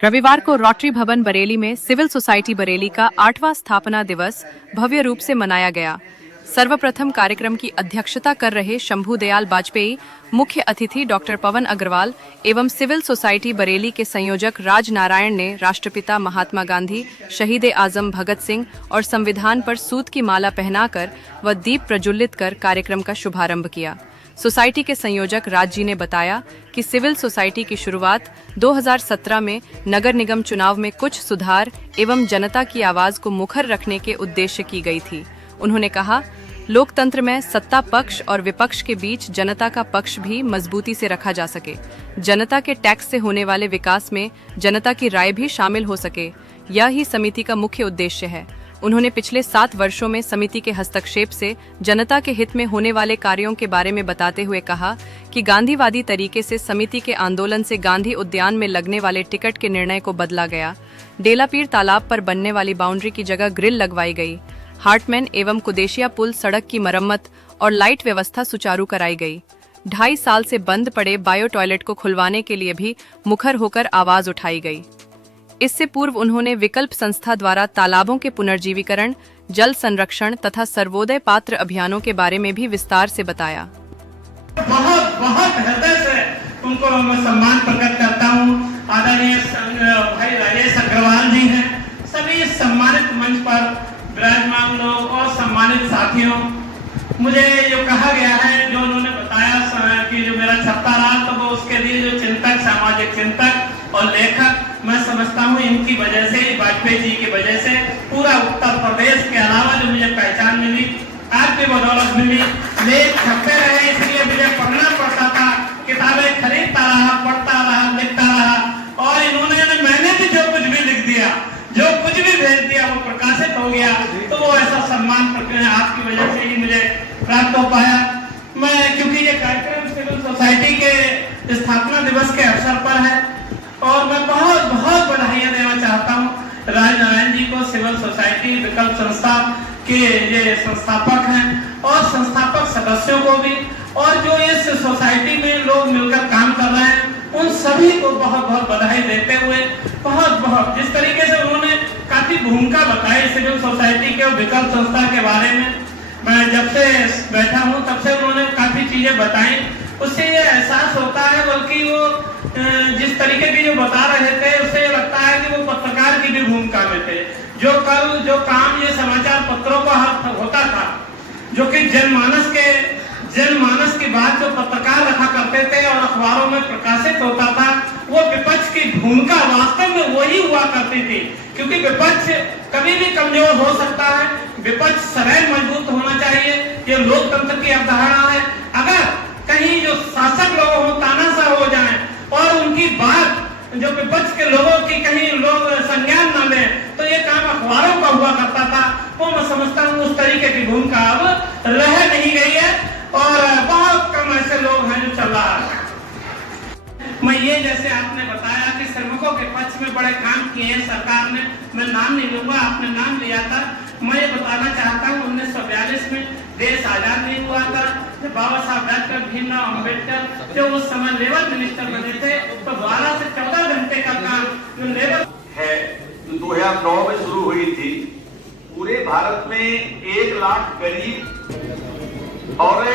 रविवार को रोटरी भवन बरेली में सिविल सोसाइटी बरेली का 8वां स्थापना दिवस भव्य रूप से मनाया गया। सर्वप्रथम कार्यक्रम की अध्यक्षता कर रहे शंभू दयाल वाजपेयी, मुख्य अतिथि डॉक्टर पवन अग्रवाल एवं सिविल सोसाइटी बरेली के संयोजक राज नारायण ने राष्ट्रपिता महात्मा गांधी, शहीद आजम भगत सिंह और संविधान पर सूत की माला पहनाकर व दीप प्रज्वलित कर कार्यक्रम का शुभारंभ किया। सोसाइटी के संयोजक राज जी ने बताया कि सिविल सोसाइटी की शुरुआत 2017 में नगर निगम चुनाव में कुछ सुधार एवं जनता की आवाज को मुखर रखने के उद्देश्य की गई थी। उन्होंने कहा, लोकतंत्र में सत्ता पक्ष और विपक्ष के बीच जनता का पक्ष भी मजबूती से रखा जा सके, जनता के टैक्स से होने वाले विकास में जनता की राय भी शामिल हो सके, यह ही समिति का मुख्य उद्देश्य है। उन्होंने पिछले 7 वर्षों में समिति के हस्तक्षेप से जनता के हित में होने वाले कार्यों के बारे में बताते हुए कहा कि गांधीवादी तरीके से समिति के आंदोलन से गांधी उद्यान में लगने वाले टिकट के निर्णय को बदला गया। डेलापीर तालाब पर बनने वाली बाउंड्री की जगह ग्रिल लगवाई गई। हार्टमैन एवं कुदेशिया पुल सड़क की मरम्मत और लाइट व्यवस्था सुचारू कराई गई। 2.5 साल से बंद पड़े बायो टॉयलेट को खुलवाने के लिए भी मुखर होकर आवाज उठाई गई। इससे पूर्व उन्होंने विकल्प संस्था द्वारा तालाबों के पुनर्जीवीकरण, जल संरक्षण तथा सर्वोदय पात्र अभियानों के बारे में भी विस्तार से बताया। बहुत बहुत हृदय से उनको मैं सम्मान प्रकट करता हूँ। आदरणीय भाई राजेश अग्रवाल जी हैं, सभी सम्मानित मंच पर विराजमान लोग और सम्मानित साथियों, मुझे जो कहा गया है, जो उन्होंने बताया कि जो मेरा छत्ता रहा, तो वो उसके लिए जो चिंतक, सामाजिक चिंतक और लेखक, मैं समझता हूँ इनकी वजह से, वाजपेयी जी की वजह से पूरा उत्तर प्रदेश के अलावा जो मुझे पहचान मिली, आज भी बदौलत मिली। लेख छपते रहे, इसलिए मुझे पढ़ना पड़ता था, किताबें खरीदता रहा, पढ़ता रहा, लिखता रहा, और इन्होंने, मैंने भी जो कुछ भी लिख दिया, जो कुछ भी भेज दिया, वो प्रकाशित हो गया। तो वो ऐसा सम्मान आपकी वजह से ही मुझे प्राप्त हो पाया। मैं, क्योंकि ये कार्यक्रम सिविल सोसाइटी के स्थापना दिवस के अवसर पर है, और मैं बहुत बहुत बधाइयां देना चाहता हूँ राज नारायण जी को, सिविल सोसाइटी विकल्प संस्था के ये संस्थापक हैं, और संस्थापक सदस्यों को भी, और जो इस सोसाइटी में लोग मिलकर काम कर रहे हैं, उन सभी को बहुत बहुत बधाई देते हुए, बहुत बहुत जिस तरीके से उन्होंने काफी भूमिका बताई सिविल सोसाइटी के और विकल्प संस्था के बारे में, मैं जब से बैठा हूँ तब से उन्होंने काफी चीजें बताई। उससे ये एहसास होता है, बल्कि वो जिस तरीके की जो बता रहे थे, उससे लगता है कि वो पत्रकार की भी भूमिका में थे। जो काम ये समाचार पत्रों का होता था, जो कि जनमानस की बात जो पत्रकार रखा करते थे और अखबारों में प्रकाशित होता था, वो विपक्ष की भूमिका वास्तव में वही हुआ करती थी। क्योंकि विपक्ष कभी भी कमजोर हो सकता है, विपक्ष सदैव मजबूत होना चाहिए, ये लोकतंत्र की अवधारणा है। अगर कहीं जो शासक लोग हो तानाशाह हो जाएं और उनकी बात जो विपक्ष के लोगों की कहीं लोग संज्ञान न लें, तो ये काम अखबारों का हुआ करता था। वो मैं समझता हूँ उस तरीके की भूमिका अब रह नहीं गई है, और बहुत कम ऐसे लोग हैं जो चल रहा है। मैं ये, जैसे आपने बताया कि श्रमिकों के पक्ष में बड़े काम किए हैं सरकार ने, मैं नाम नहीं लूंगा, आपने नाम लिया था। मैं ये बताना चाहता हूँ 1942 में देश आजाद नहीं हुआ था, जब बाबा साहब डॉक्टर भीमराव अम्बेडकर जो उस समय लेबर मिनिस्टर बने थे, तो 12 से 14 घंटे का काम जो लेबर है, जो 2009 में शुरू हुई थी, पूरे भारत में 1 लाख गरीब, और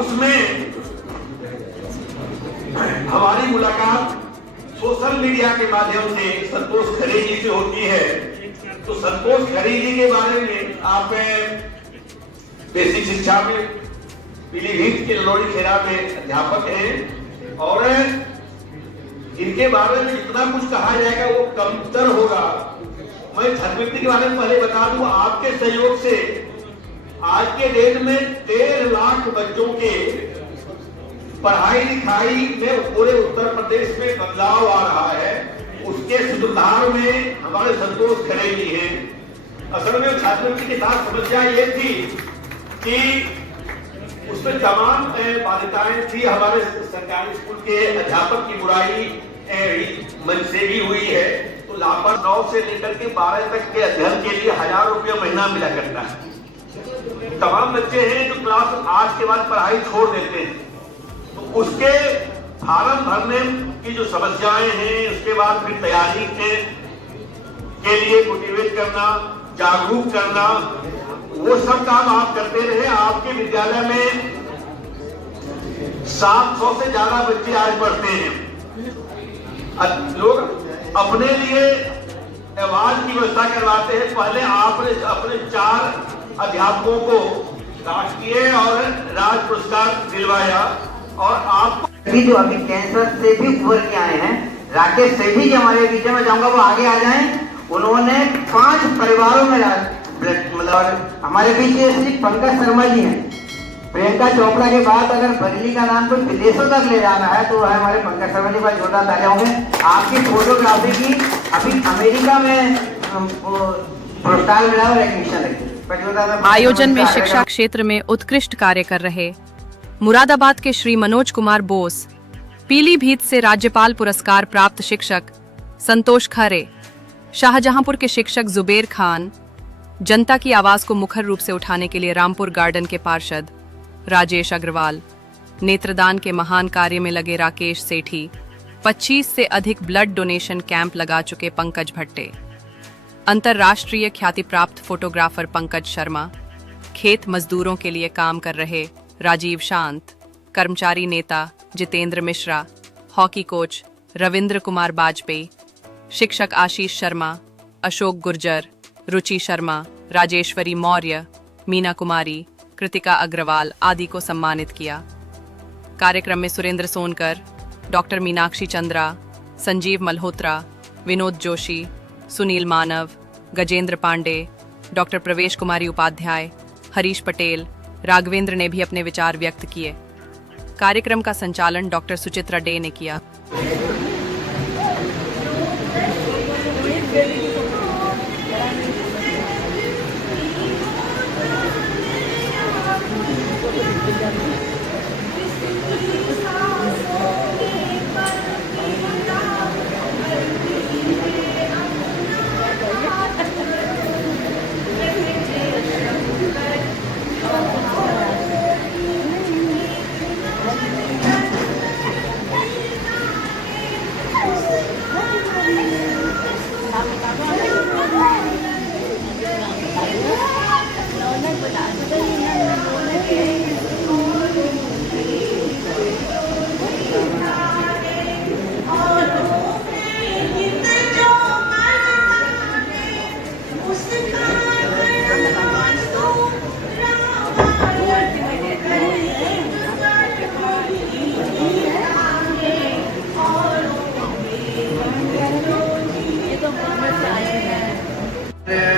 उसमें हमारी मुलाकात सोशल मीडिया के माध्यम से संतोष खरे जी से होती है। तो संतोष खरे जी के बारे में, आप बेसिक शिक्षा में पीलीभीत के लोड़ी खेरा में अध्यापक हैं, और इनके बारे में इतना कुछ कहा जाएगा वो कमतर होगा। मैं छात्रवृत्ति के बारे में पहले बता दूं, आपके सहयोग से आज के डेट में 13 लाख बच्चों के पढ़ाई लिखाई में पूरे उत्तर प्रदेश में बदलाव आ रहा है। उसके सूत्रधार में हमारे संतोष खरे जी हैं। असल में छात्रवृत्ति के साथ समस्या ये थी कि उसमें तमाम बाध्यताएं थी। हमारे सरकारी स्कूल के अध्यापक की बुराई मंच से भी हुई है। तो लापर 9 से लेकर के 12 तक के अध्ययन के लिए 1000 रुपया महीना मिला करता है। तमाम बच्चे हैं जो क्लास 8 के बाद पढ़ाई छोड़ देते हैं, तो उसके फार्म भरने की जो समस्याएं हैं, उसके बाद फिर तैयारी के लिए मोटिवेट करना, जागरूक करना, वो सब काम आप करते रहे। आपके विद्यालय में 700 से ज्यादा बच्चे आज पढ़ते हैं। लोग अपने लिए अवार्ड की व्यवस्था करवाते हैं। पहले आपने अपने 4 अध्यापकों को राष्ट्रीय और राज्य पुरस्कार दिलवाया और आपको अभी जो अभी कैंसर से भी उभर के आए हैं, राकेश सेठी जी हमारे बीच में, चाहूंगा वो आगे आ जाएं। उन्होंने 5 परिवारों में मतलब हमारे बीच श्री पंकज शर्मा जी हैं। प्रियंका चोपड़ा के बाद अगर बरेली का नाम कोई विदेशों तक ले जाना है तो हमारे पंकज शर्मा जी पर जोरदार तालियां होंगे। आपकी फोटोग्राफी की अभी अमेरिका में पुरस्कार मिला और एडमिशन आयोजन में शिक्षा क्षेत्र में उत्कृष्ट कार्य कर रहे मुरादाबाद के श्री मनोज कुमार बोस, पीलीभीत से राज्यपाल पुरस्कार प्राप्त शिक्षक संतोष खरे, शाहजहांपुर के शिक्षक जुबेर खान, जनता की आवाज को मुखर रूप से उठाने के लिए रामपुर गार्डन के पार्षद राजेश अग्रवाल, नेत्रदान के महान कार्य में लगे राकेश सेठी, 25 से अधिक ब्लड डोनेशन कैंप लगा चुके पंकज भट्टे, अंतर्राष्ट्रीय ख्याति प्राप्त फोटोग्राफर पंकज शर्मा, खेत मजदूरों के लिए काम कर रहे राजीव शांत, कर्मचारी नेता जितेंद्र मिश्रा, हॉकी कोच रविंद्र कुमार बाजपेयी, शिक्षक आशीष शर्मा, अशोक गुर्जर, रुचि शर्मा, राजेश्वरी मौर्य, मीना कुमारी, कृतिका अग्रवाल आदि को सम्मानित किया। कार्यक्रम में सुरेंद्र सोनकर, डॉक्टर मीनाक्षी चंद्रा, संजीव मल्होत्रा, विनोद जोशी, सुनील मानव, गजेंद्र पांडे, डॉक्टर प्रवेश कुमारी उपाध्याय, हरीश पटेल, राघवेंद्र ने भी अपने विचार व्यक्त किए। कार्यक्रम का संचालन डॉक्टर सुचित्रा डे ने किया।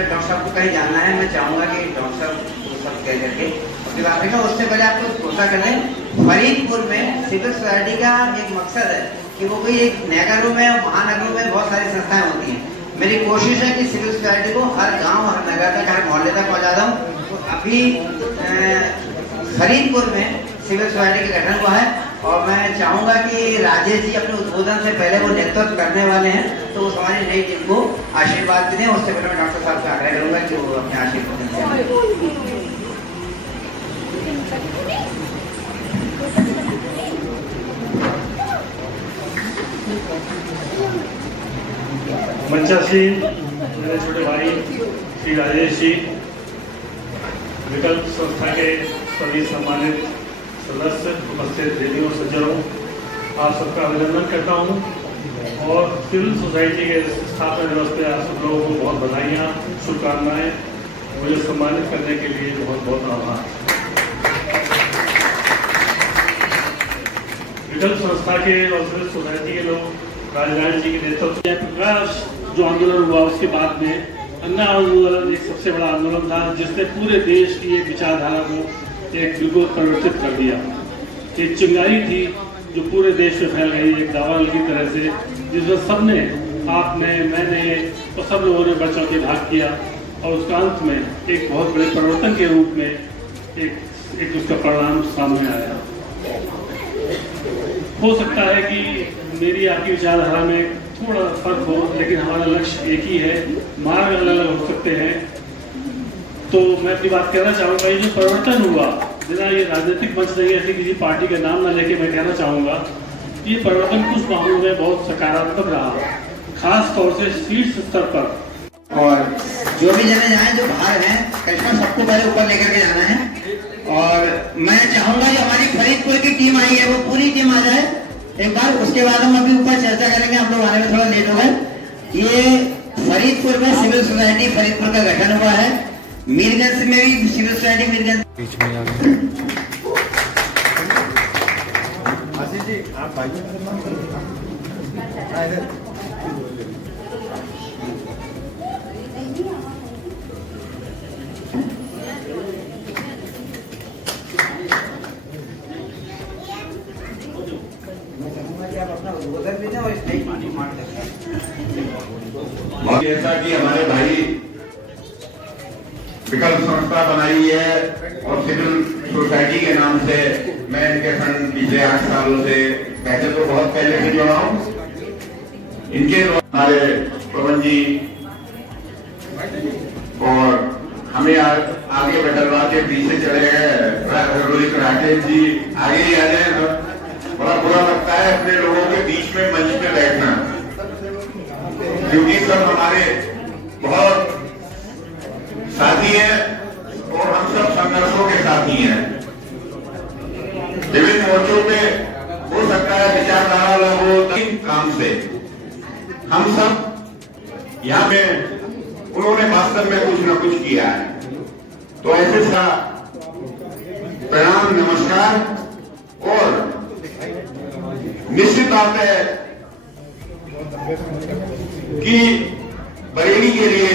डॉक्टर साहब को कहीं जाना है, मैं चाहूंगा कि डॉक्टर साहब को सब कह करके उसके बाद देखा। उससे पहले आपको भरोसा कर लें, फरीदपुर में सिविल सोसाइटी का एक मकसद है कि वो कोई एक नगरों में और महानगरों में बहुत सारी संस्थाएं होती हैं। मेरी कोशिश है कि सिविल सोसाइटी को हर गांव, हर नगर तक, हर मोहल्ले तक पहुंचा दूं। तो अभी फरीदपुर में सिविल सोसाइटी का गठन हुआ है और मैं चाहूंगा कि राजेश जी अपने उद्बोधन से पहले वो नेतृत्व करने वाले हैं, तो वो हमारी नई टीम को आशीर्वाद दें। उससे पहले मैं डॉक्टर साहब से आग्रह करूंगा कि वो अपने आशीर्वाद दें। मंचासीन मेरे छोटे भाई श्री राजेश जी, विकल्प संस्था के सभी सम्मानित सदस्य, उपस्थित देवियों सज्जनों, आप सबका अभिनंदन करता हूं और सिविल सोसाइटी के स्थापना दिवस पे आप सब लोगों को बहुत बधाइयाँ, शुभकामनाएं। मुझे सम्मानित करने के लिए बहुत बहुत आभार। विकल्प संस्था के और सिविल सोसाइटी के लोग राजनारायण जी के नेतृत्व प्रकाश जो आंदोलन हुआ, उसके बाद में अन्ना आंदोलन एक सबसे बड़ा आंदोलन था जिसने पूरे देश की एक विचारधारा को एक बिल्कुल परिवर्तित कर दिया। एक चिंगारी थी जो पूरे देश में फैल गई, एक दावानल की तरह से, जिसमें सबने, आपने, मैंने और सब लोगों ने बढ़ चढ़ के भाग किया और उसका अंत में एक बहुत बड़े परिवर्तन के रूप में एक उसका परिणाम सामने आया। हो सकता है कि मेरी आपकी विचारधारा में थोड़ा फर्क हो, लेकिन हमारा लक्ष्य एक ही है, मार्ग अलग अलग हो सकते हैं। तो मैं अपनी बात कहना चाहूँगा, ये जो परिवर्तन हुआ, बिना ये राजनीतिक मंच नहीं, ऐसी किसी पार्टी का नाम ना लेके मैं कहना चाहूँगा, ये परिवर्तन कुछ मामलों में बहुत सकारात्मक रहा, खास तौर से शीर्ष स्तर पर। और जो भी जने जाए जो बाहर हैं करिश्मा सबको पहले ऊपर लेकर के जाना है। और मैं चाहूंगा जो हमारी फरीदपुर की टीम आई है वो पूरी टीम आ जाए एक बार, उसके बाद हम अभी ऊपर चर्चा करेंगे। हम लोग आने में थोड़ा लेट हो गए। ये फरीदपुर में सिविल सोसाइटी फरीदपुर का गठन हुआ है। मीरगंज में भी सिविल सोसाइटी मीरगंज जैसा कि हमारे भाई विकल्प संस्था बनाई है और सिविल सोसाइटी के नाम से मैं इनके संग पिछले 8 सालों से, वैसे तो बहुत पहले से जुड़ा हूँ। इनके हमारे पवन जी और हमें आगे बटलवा के पीछे चले गए रोहित राकेश जी, आगे ही आ जाए तो बड़ा बुरा लगता है अपने लोगों के बीच में मंच पे बैठना, क्योंकि सब हमारे बहुत साथी हैं और हम सब संघर्षों के साथी हैं। विभिन्न मोर्चों पे हो सकता है विचारधारा अलग हो, काम से हम सब यहाँ पे उन्होंने वास्तव में कुछ न कुछ किया है। तो ऐसे सा प्रणाम, नमस्कार। और निश्चित बात है कि बरेली के लिए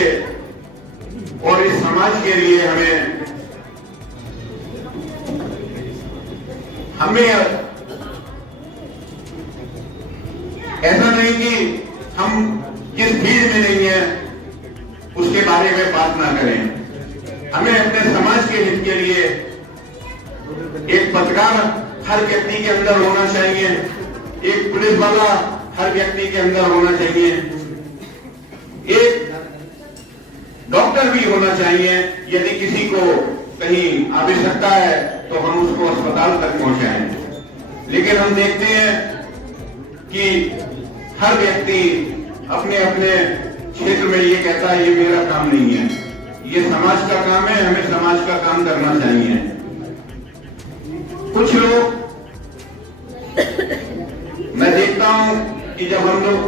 और इस समाज के लिए हमें ऐसा नहीं कि हम जिस भीड़ में नहीं है उसके बारे में बात ना करें। हमें अपने समाज के हित के लिए एक पत्रकार हर व्यक्ति के अंदर होना चाहिए, एक पुलिस वाला हर व्यक्ति के अंदर होना चाहिए, एक डॉक्टर भी होना चाहिए। यदि किसी को कहीं आवश्यकता है तो हम उसको अस्पताल तक पहुंचाएं। लेकिन हम देखते हैं कि हर व्यक्ति अपने अपने क्षेत्र में ये कहता है ये मेरा काम नहीं है, ये समाज का काम है, हमें समाज का काम करना चाहिए। कुछ लोग मैं देखता हूं कि जब हम लोग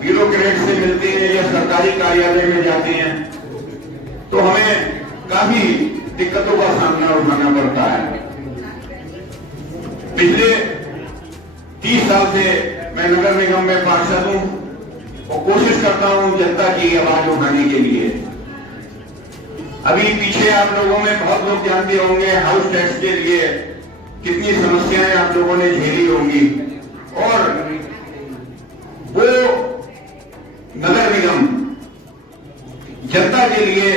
ब्यूरोक्रेट से मिलते हैं या सरकारी कार्यालय में जाते हैं तो हमें काफी दिक्कतों का सामना उठाना पड़ता है। पिछले 30 साल से मैं नगर निगम में पार्षद हूं और कोशिश करता हूं जनता की आवाज उठाने के लिए। अभी पीछे आप लोगों में बहुत लोग जानते होंगे हाउस टैक्स के लिए कितनी समस्याएं आप लोगों ने झेली होंगी, और वो नगर निगम जनता के लिए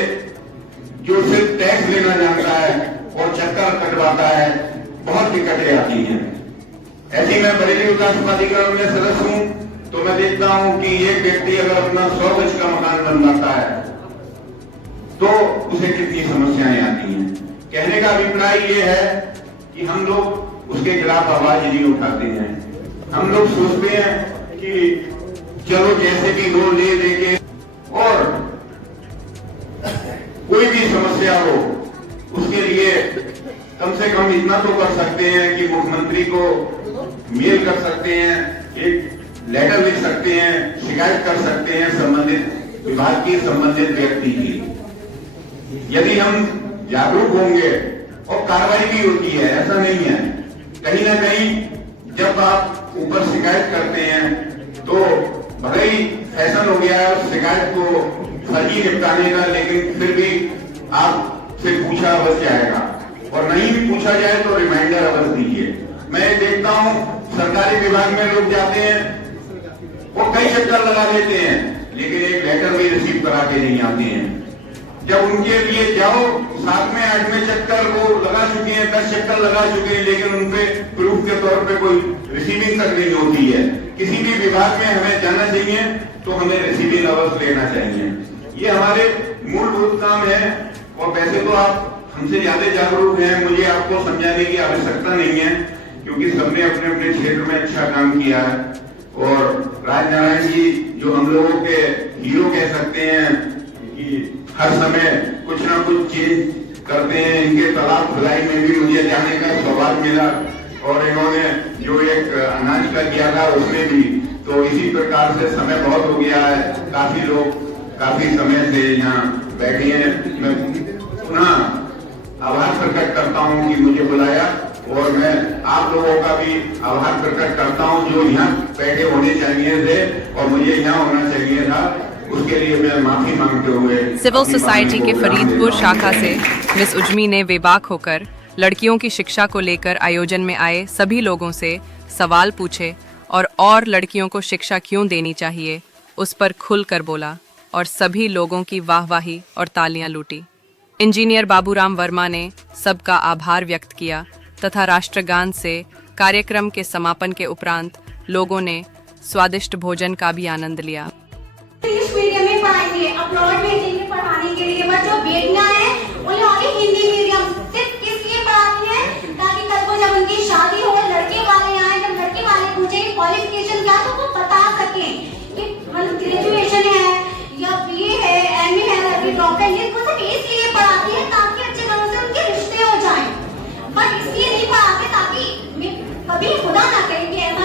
जो सिर्फ टैक्स लेना जानता है और चक्कर कटवाता है, बहुत दिक्कतें आती हैं। ऐसी मैं बरेली विकास प्राधिकरण में सदस्य हूं तो मैं देखता हूं कि एक व्यक्ति अगर अपना 100 गज का मकान बनवाता है तो उसे कितनी समस्याएं आती हैं। कहने का अभिप्राय ये है कि हम लोग उसके खिलाफ आवाज नहीं उठाते हैं। हम लोग सोचते हैं कि चलो जैसे भी हो ले देके, और कोई भी समस्या हो उसके लिए कम से कम इतना तो कर सकते हैं कि मुख्यमंत्री को मेल कर सकते हैं, एक लेटर लिख सकते हैं, शिकायत कर सकते हैं संबंधित विभाग की, संबंधित व्यक्ति की। यदि हम जागरूक होंगे और कार्रवाई भी होती है, ऐसा नहीं है। कहीं ना कहीं जब आप ऊपर शिकायत करते हैं तो भले ही फैशन हो गया है उस शिकायत को फर्जी निपटाने का, लेकिन फिर भी आप से पूछा अवश्य जाएगा, और नहीं भी पूछा जाए तो रिमाइंडर अवश्य दीजिए। मैं देखता हूं सरकारी विभाग में लोग जाते हैं, वो कई चक्कर लगा लेते हैं लेकिन एक लेटर भी रिसीव करा के नहीं आते हैं। जब उनके लिए जाओ 7वें 8वें चक्कर वो लगा चुके हैं, 10 चक्कर लगा चुके हैं, लेकिन उनपे प्रूफ के तौर पे कोई रिसीविंग तक नहीं होती है। किसी भी विभाग में हमें जाना चाहिए तो हमें रिसीविंग अवश्य लेना चाहिए। ये हमारे मूलभूत काम है, और वैसे तो आप हमसे ज्यादा जागरूक हैं, मुझे आपको समझाने की आवश्यकता नहीं है, क्योंकि सबने अपने अपने क्षेत्र में अच्छा काम किया है। और राजनारायण जी जो हम लोगों के हीरो कह सकते हैं कि हर समय कुछ ना कुछ चीज करते हैं। इनके तालाब खुदाई में भी मुझे जाने का सौभाग्य मिला और इन्होंने जो एक अनाज का किया था उसमें भी। तो इसी प्रकार से समय बहुत हो गया है, काफी लोग काफी समय से यहाँ बैठे हैं। मैं पुनः आभार प्रकट करता हूँ कि मुझे बुलाया और मैं आप लोगों का भी आभार प्रकट करता हूँ जो यहाँ बैठे होने चाहिए थे और मुझे यहाँ होना चाहिए था। उसके लिए मैं माफी मांगते हुए सिविल सोसाइटी के फरीदपुर शाखा से मिस उज्मी ने बेबाक होकर लड़कियों की शिक्षा को लेकर आयोजन में आए सभी लोगों से सवाल पूछे और लड़कियों को शिक्षा क्यों देनी चाहिए उस पर खुलकर बोला और सभी लोगों की वाहवाही और तालियां लूटी। इंजीनियर बाबूराम वर्मा ने सबका आभार व्यक्त किया तथा राष्ट्रगान से कार्यक्रम के समापन के उपरांत लोगों ने स्वादिष्ट भोजन का भी आनंद लिया। इंग्लिश मीडियम में पढ़ाएंगे, अब्रॉड में इन्हें पढ़ाने के लिए, बट जो बेटियां हैं उन्हें और हिंदी मीडियम सिर्फ किस लिए पढ़ाती हैं ताकि कल को जब उनकी शादी हो, लड़के वाले आए, जब लड़के वाले पूछे क्वालिफिकेशन क्या तो वो बता सके कि ग्रेजुएशन है या बीए है, एमए है या फिर डॉक्टर है। वो सिर्फ इसलिए पढ़ाती है ताकि अच्छे घरों से उनके रिश्ते हो जाएं, बट इसलिए नहीं पढ़ाते ताकि कभी खुदा ना करे कि ऐसा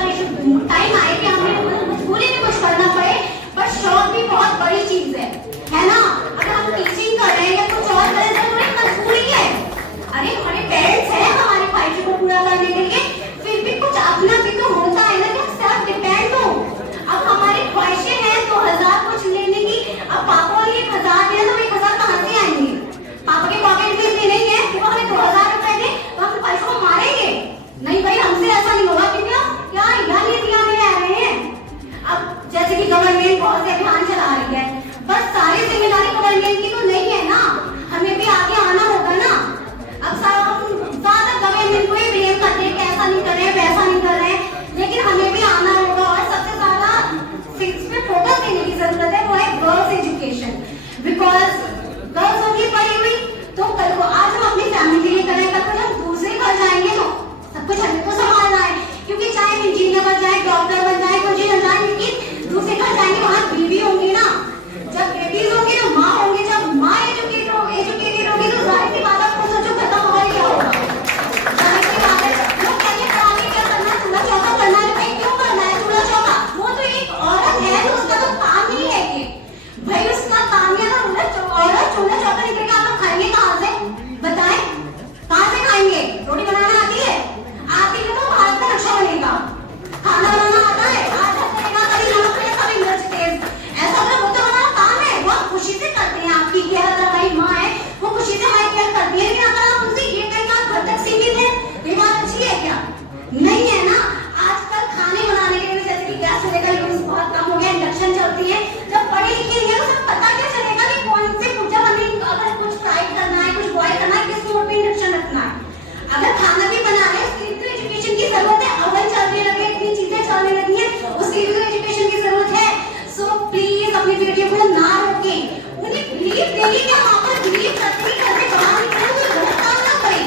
टाइम आए कि हमें मजबूरी में कुछ करना पड़े। पर शौक भी बहुत बड़ी चीज है ना। अगर हम टीचिंग कर रहे हैं या कुछ और कर रहे हैं तो हमें मजबूरी है। अरे हमारे पेरेंट्स हैं हमारी ख्वाहिशों को पूरा करने के लिए, फिर भी कुछ अपना भी तो होता है ना कि हम सेल्फ डिपेंड हो। अब हमारी ख्वाहिशें हैं 2000 कुछ लेने की, अब पापा वाली 1000 दिया तो 1000 कहाँ से आएंगे? पापा के पॉकेट में इतने नहीं है कि वो हमें 2000 रुपए दे तो हम ख्वाहिशों को मारेंगे? नहीं भाई, हमसे ऐसा नहीं होगा। क्या यहाँ नीतियां में रह रहे हैं। अब जैसे कि गवर्नमेंट बहुत से अभियान चला रही है, बस सारी जिम्मेदारी गवर्नमेंट की तो नहीं है ना, हमें भी आगे आना होगा ना। अब हम ज्यादा गवर्नमेंट को ही ब्लेम करते हैं कि ऐसा नहीं कर रहे हैं, वैसा नहीं कर रहे हैं, लेकिन हमें भी आना होगा। और सबसे ज्यादा इस पे फोकस देने की जरूरत है, वो है गर्ल्स एजुकेशन। बिकॉज गर्ल्स होगी पढ़ी हुई तो कल को आज हम अपनी फैमिली के लिए करें, कल को जब दूसरे घर जाएंगे तो सब कुछ हमें को संभालना है, क्योंकि चाहे इंजीनियर बन जाए, डॉक्टर बन जाए, कुछ बन जाए, लेकिन दूसरे घर जाएंगे वहाँ बीवी होंगी ना। जब बेबीज होंगी तो माँ होंगी, जब माँ एजुकेटेड होगी तो जाहिर सी बात है आपको सोचो खत्म होगा क्या होगा। जाहिर सी बात है लोग कहते हैं आगे क्या करना है, चूल्हा चौका करना है। भाई क्यों करना है चूल्हा चौका? वो तो एक औरत है तो उसका तो काम ही है कि भाई उसका काम है ना। औरत चूल्हा चौका लेकर के आप लोग खाएंगे कहाँ से बताएं? कहाँ से खाएंगे? रोटी बनाना आती है? आती है तो भारत का नक्शा बनेगा। खाना बनाना आता है? आता है। कभी नमक नहीं, कभी मिर्च तेज, ऐसा अगर वो तो हमारा काम है, वो खुशी से करते हैं। आपकी केयर अगर हमारी माँ है वो खुशी से हमारी केयर करती है, लेकिन अगर आप उनसे ये कहें कि आप घर तक सीमित है, ये बात अच्छी है क्या? नहीं है ना। आजकल खाने बनाने के लिए जैसे कि गैस चूल्हे का यूज बहुत कम हो गया, इंडक्शन चलती है। जब पढ़े लिखे नहीं है तो सब पता क्या चलेगा कि कौन से पूजा बनने, अगर कुछ फ्राई करना है, कुछ बॉयल करना है, किस मोड पे इंडक्शन रखना है। अगर खाना भी बना रहे हैं उसके लिए तो एजुकेशन की जरूरत है। अवन चलने लगे, इतनी चीजें चलने लगी हैं, उसके लिए तो एजुकेशन की जरूरत है। सो प्लीज अपनी बेटियों को ना रोकें, उन्हें बिलीव देंगे कि हम आप पर बिलीव करते हैं, घर से बाहर निकले तो गलत काम ना करें।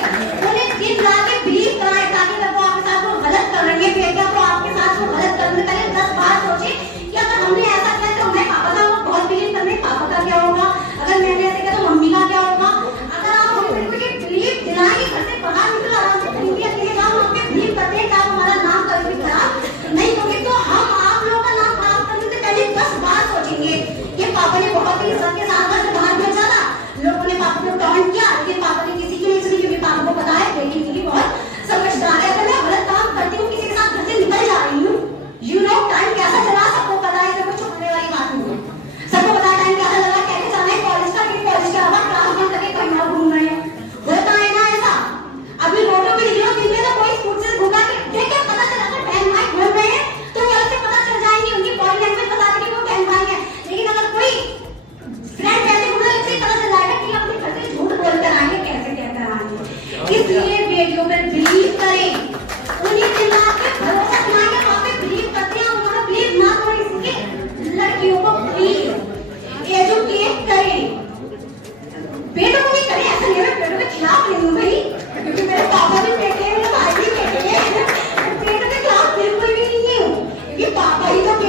उन्हें दिन रात बिलीव कराएं ताकि जब वो आपके साथ वो गलत कर रही है, बेटियां तो आपके साथ वो गलत करने पहले 10 बार सोचे कि अगर हमने ऐसा किया तो हमें पापा का वो बहुत बिलीव करने, पापा का क्या होगा, अगर मैंने ऐसे किया तो मम्मी का क्या होगा। अगर आप हमें बिल्कुल ये बिलीव दिलाएंगे, घर से बाहर निकल आराम से कहीं भी अकेले जाओ, आप पे बिलीव करते हैं कि आप हमारा नाम कभी भी खराब नहीं होगी, तो हम आप लोगों का नाम खराब करने से पहले 10 बार सोचेंगे। ये पापा ने बहुत ही इज्जत के साथ घर से बाहर भेजा था, लोगों ने पापा को टॉन्ट किया, लेकिन पापा ने किसी की नहीं सुनी, क्योंकि पापा को पता है बेटी मेरी बहुत समझदार है। अगर मैं गलत काम करती हूँ, किसी के साथ घर से निकल जा रही हूँ, यू नो टाइम कैसा चला सबको पता है, इसमें कुछ छुपने वाली बात नहीं है। सबको पता है टाइम कैसा लगा, कैसे जाना है कॉलेज का, कि कॉलेज के अलावा क्लास बंद करके कहीं और घूम रहे हैं। होता है ना ऐसा। अभी रोडों पे निकलो, दिन में तो कोई स्कूल से घूमा के क्या पता चला, अगर बहन भाई घूम रहे हैं तो कल से पता चल जाएंगे, उनकी बॉडी लैंग्वेज बता देगी वो बहन भाई है। लेकिन अगर कोई फ्रेंड ऐसे घूम रहा है, इससे पता चल जाएगा कि अपने घर से झूठ बोल कर आएंगे, कैसे कहकर आएंगे। इसलिए बेटियों पर बिलीव करें, उन्हीं दिमाग पे भरोसा दिलाएं कि आप पे बिलीव करते हैं, उन्होंने बिलीव ना करें। इसलिए लड़कियों को प्लीज एजुकेट करें, बेटों को भी करें। ऐसा नहीं है बेटों के खिलाफ नहीं हूँ भाई, क्योंकि मेरे पापा भी बेटे हैं, मेरे भाई भी बेटे हैं, भाई तो